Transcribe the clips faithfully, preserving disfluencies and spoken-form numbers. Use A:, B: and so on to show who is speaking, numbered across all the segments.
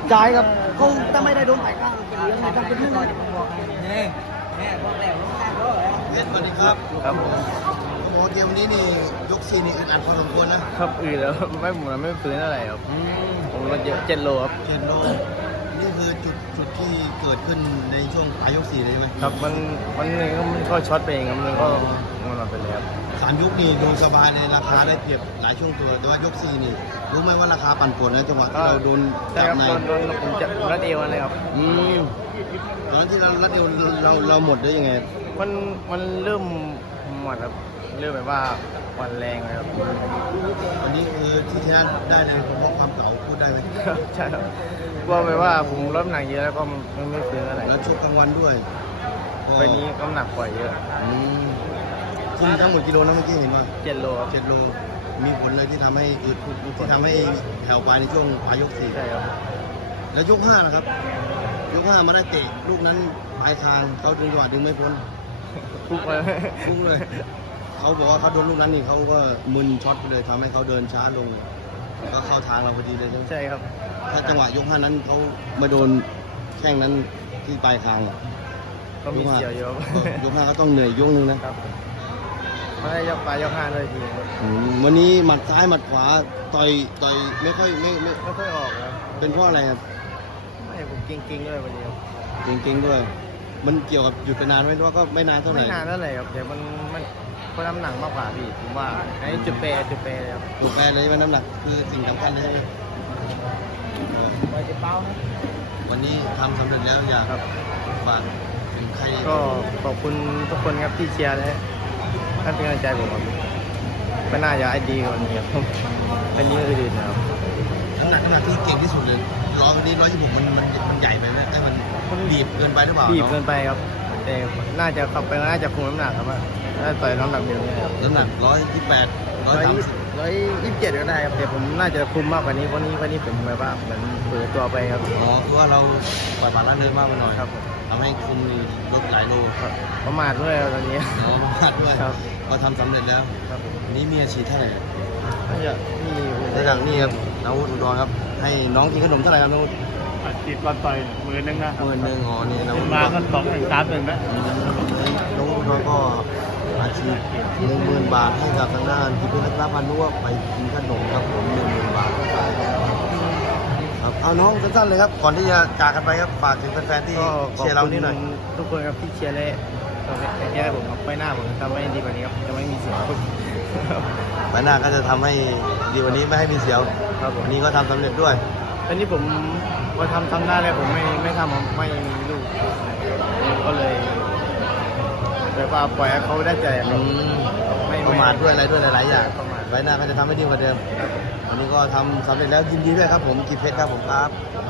A: ใจครับเขาถ้าไม่ได้โดนไต่ข้างเป็นเรื่องในการเป็นเรื่อง
B: นี่แม่บอกแล้วลูกแม่รู้แล้ว
C: เวียนสวัสดีครับ
D: ครับผม
C: เขาบอกว่าเกมวันนี้นี่ยกสี่นี่อึดอัดพอสมควรนะครับ
D: อืดแล้วไม่หมุนไม่ฟื้นอะไรครับผมลดเยอะเจ็ดโลครับ
C: เจ็ดโลนี่คือจุดจุดที่เกิดขึ้นในช่วงปลายยกสี่เลยใช่ไหม
D: ครับมันมันมันก็ช็อตไปเองครับมันก็มันหมดไปเลยครับ
C: สามยกนี่โดนสบายเลยราคาได้เปรียบหลายช่วงตัวแต่ว่ายกสี่นี่รู้ไหมว่าราคาปั่นป่วนนะจังหวะที่เราโดน
D: ใช่
C: จับ
D: ครับ
C: ใน
D: โดนโดนผมจับรัดเอวอะไรครับ
C: อืมตอนที่เราลัดเอวเราเราหมดได้ยังไง
D: มันมันเริ่มหมดครับเริ่มแบบว่าหวันแรงเลยครับ
C: วันนี้คือที่ชนะได้เลยเพราะความเก่าพูดได้ไหม
D: ใช่ครับกลัวไปว่าผมลดน้ำหนักเยอะแล้วก็มันไม่ฟื้นอะไร
C: แล้วชกกลางวันด้วยก็
D: ไปนี้น้ำหนักปล่อยเยอะ
C: อืมขึ้นทั้งหมดกิโลนะเมื่อกี้เห็นว่า
D: เจ็ดโลครับ
C: เจ็ดโลมีผลเลยที่ทำให้อึดที่ทำให้แผ่วไปในช่วงปลายยกสี่
D: ใช่ครับ
C: แล้วยกห้านะครับ ยกห้ามาได้เตะลูกนั้นปลายคางเขาดึงจังหวะดึงไม่พ้น
D: ทุกไป
C: พุ่งเลย เขาบอกว่าเขาโดนลูกนั้นนี่เขาก็มึนช็อตไปเลยทำให้เขาเดินช้าลงเลยก็เข้าทางเราพอดีเลยใช่ไหม
D: ใช่ครับ
C: ถ้าจังหวะยกห้านั้นเขามาโดนแข้งนั้นที่ปลายคาง
D: ก็มีเสียวเยอะ
C: ยกห้าก็ต้องเหนื่อยยกนึงนะ
D: ครับไม่ได้ยกไปยกห้าเลยที
C: อืมวันนี้หมัดซ้ายหมัดขวาต่อยต่อยไม่ค่อยไม่ไม่
D: ไม่ค่อยออกนะ
C: เป็นเพราะอะไรครับ
D: ไม่ผมเก่งๆด้วยวันนี้ครับ
C: เก่งๆด้วย มันเกี่ยวกับหยุดไปนานไหมหรือว่าก็ไม่นานเท่าไหร่
D: ไม่นานเท่าไหร่ครับเดี๋ยวมันมันเพราะน้ำหนักมากกว่าพี่ผมว่าไอ้จุดเปย์จุดเปย์เลยครับ
C: ถูกแปลเลยว่าน้ำหนักคือสิ่งสำคัญเลยใช่ไหม
D: ไปจะเป้านะ
C: วันนี้ทำสำเร็จแล้วอยาก
D: ครับ
C: ฝากถึงใคร
D: ก็ขอบคุณทุกคนครับที่เชียร์และท่านเป็นกำลังใจผมครับก็น่าจะไอ้ดีกว่านี้ครับเป็นนี้อื่นๆนะครับ
C: น้ำหนักน้ำหนักที่เก่งที่สุดเลยร้อยวันนี้ร้อยยี่สิบหกมันมันมันใหญ่ไปไหมไอ้มันบีบเกินไปหรือเปล่า
D: บีบเกินไปครับแต่น่าจะขับไปน่าจะคุมน้ำหนักครับว่าถ้าต่อยน้ำหนักเดียวนี้ครับ
C: น้ำหนักร้อยยี่สิบแปดร้อย
D: ร้อย
C: สาม
D: ยี่
C: สิบ
D: ร้อยยี่สิบเจ็ดก็ได้ครับแต่ผมน่าจะคุมมากกว่านี้เพราะนี้เพราะนี้ผมแบบว่าเหมือนเปิดตัวไปครับ
C: อ๋อคือว่าเราปล่อยปละละเลยมากไปหน่อย
D: ครับผม
C: ทำให้คุมนี่ลดหลายโล
D: ครับประมาทด้วยครับตอนนี้
C: อ๋อมาพลาดด้วย
D: ครับ
C: ก็ทำสำเร็จแล้ว
D: ครับผม
C: วันนี้มีอาชีพเท่าไหร่
D: น่าจะมี
C: ได้จากนี่ครับนาวุฒิอุดรครับให้น้องกินขนมเท่าไหร่ครับนาวุฒิ
B: อาชีพก่อนต่อยหมื่นนึงนะ
C: หมื่นหนึ่งอ๋อนี่นาวุ
B: ขึ้น
C: ฒิ
B: มาก็สองถึงสามหนึ่งนะ
C: น้องอุดรก็อาชีพหนึ่งหมื่นบาทให้กับทางด้านที่เป็นนักรับพันธุ์ว่าไปกินขนมครับผมหนึ่งหมื่นบาทครับเอาน้องสั้นๆเลยครับก่อนที่จะจากกันไปครับฝากถึงแฟนๆที่
D: ก็ขอบ
C: เชียร์เรา
D: คุณ
C: นี่หน่อย
D: ทุกคนครับที่เชียร์และแก้ผมครับไปหน้าผมทำให้ดีกว่านี้ครับจะไม่มีเสียงครับ
C: ไปหน้าก็จะทำให้ดีกวันนี้ไม่ให้มีเสียว
D: ครับผม
C: วันนี้ก็ทำสำเร็จด้วย
D: อันนี้ผมพอทำทำได้แล้วผมไม่ไม่ทำผมไม่มีลูกก็เลยแบบว่าปล่อยให้เขาได้ใจครับไม่
C: ประมาทด้วยอะไรด้วยหลายๆอย่าง
D: ประมาท
C: ไว้หน้าก็จะทำให้ดีกว่าเดิม วันนี้ก็ทำสำเร็จแล้วยินดีด้วยครับผมกิจเพชรครับผมครับ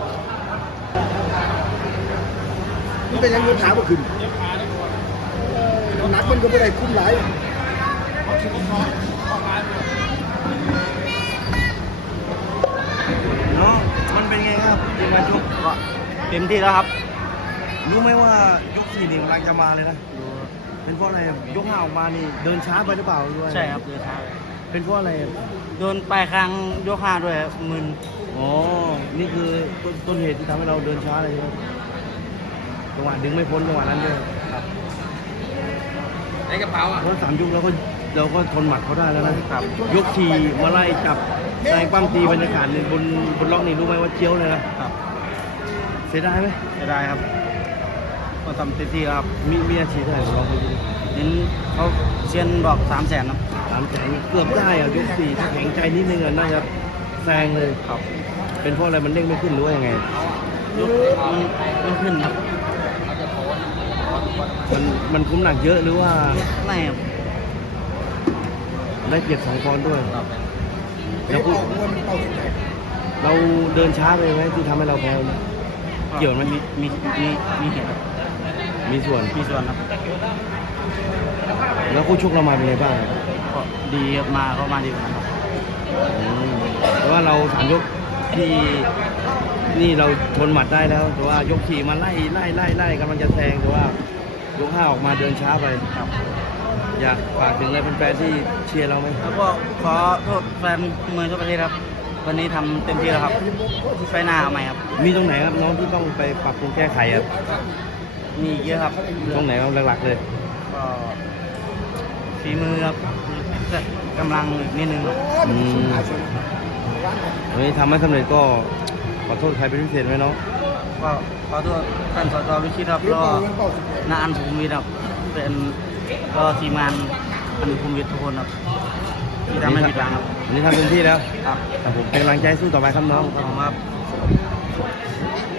A: นี่เป็นยังยกขาบ่ขึ้นหนักมันก็ไม่ได้คุ้มหลาย
C: เนาะมันเป็นไงครับเกมการชก
B: ก็เต็มที่แล้วครับ
C: รู้ไหมว่ายกสี่นี่กำลังจะมาเลยนะ เป็นเพราะอะไรยกห้าออกมานี่เดินช้าไปหรือเปล่าด้วย
B: ใช่ครับเดินช้า
C: เป็นเพราะอะไร
B: โดนปลายคางยกห้าด้วยมึน
C: อ๋อ นี่คือต้นต้นเหตุที่ทำให้เราเดินช้าเลยใช่ไหมจังหวะดึงไม่พ้นจังหวะนั้นด้วย
B: ครับในกระเป๋าอ่ะ
C: เพราะสามยกเราก็เราก็ทนหมัดเขาได้แล้วนะครับ ยกทีมาไล่จับแรงปั้มตีบรรยากาศเลยบนบนล็อกนี่รู้ไหมว่าเจียวเลยนะครับ เสียดายไหม
B: จะได้ครับ ก็ทำเต็มที่แล้วครับ
C: มีมีอาชีพเท่าไหร่ลองไปดู
B: เห็นเขาเซียนบอกสามแสนนะ
C: สามแสนเกือบได้อะยกสี่ถ้าแข็งใจนิดนึงอะน่าจะแซงเลย
B: ครับ
C: เป็นเพราะอะไรมันเด้งไม่ขึ้นหรือว่ายังไง
B: ยกมันมันขึ้นครับ
C: มันมันคุ้มหนักเยอะหรือว่า
B: ไม่ครับ
C: ได้เปรียบสองปอนด์ด้วย
B: ครับ
C: แล้วคุณเราเดินช้าไปไหมที่ทำให้เราแพ้เนี่ย เกี่ยวไหม
B: มีมีมีมีเหตุครับ
C: มีส่วน
B: มีส่วนครับ
C: แล้วคู่ชกเรามาเป็นไงบ้าง
B: ก็ดีครับมาก็มาดีกว่านะครับ
C: อืมแต่ว่าเราสามยกที่นี่เราทนหมัดได้แล้ว แต่ว่ายกขี่มาไล่ไล่ไล่ไล่กำลังจะแทงแต่ว่ายกห้าออกมาเดินช้าไป
B: ครับ
C: อยากฝากถึงอะไรแฟนๆที่เชียร์เราไหม
B: แล้วก็ขอโทษแฟนมวยทั่วประเทศครับ
A: วันนี้ทำเต็มที่แล้วครับไปหน้าเอาใหม่ครับ
E: มีตรงไหนครับน้องที่ต้องไปปรับปรุงแก้ไขครับ
A: มีอีกเยอะครับ
E: ตรงไหนครับหลักๆเลย
A: ก็ฝีมือครับแต่กำลังอีกนิดนึงครับ
E: อืมวันนี้ทำไม่สำเร็จก็ขอโทษใครเป็นพิเศษไหมน้อง
A: ก็ขอโทษท่านสจวิชิตครับแล้วก็นาอันสุขุมวิทครับเป็นก็ทีมงานอันสุขุมวิททุกคนครับที่ทำให้ผิดหวังครับ
E: วันนี้ทำเต็มที่แล้ว
A: ครับ
E: ครับผมเป็นกำลังใจสู้ต่อไปครับน้อง
A: ขอบคุณครับ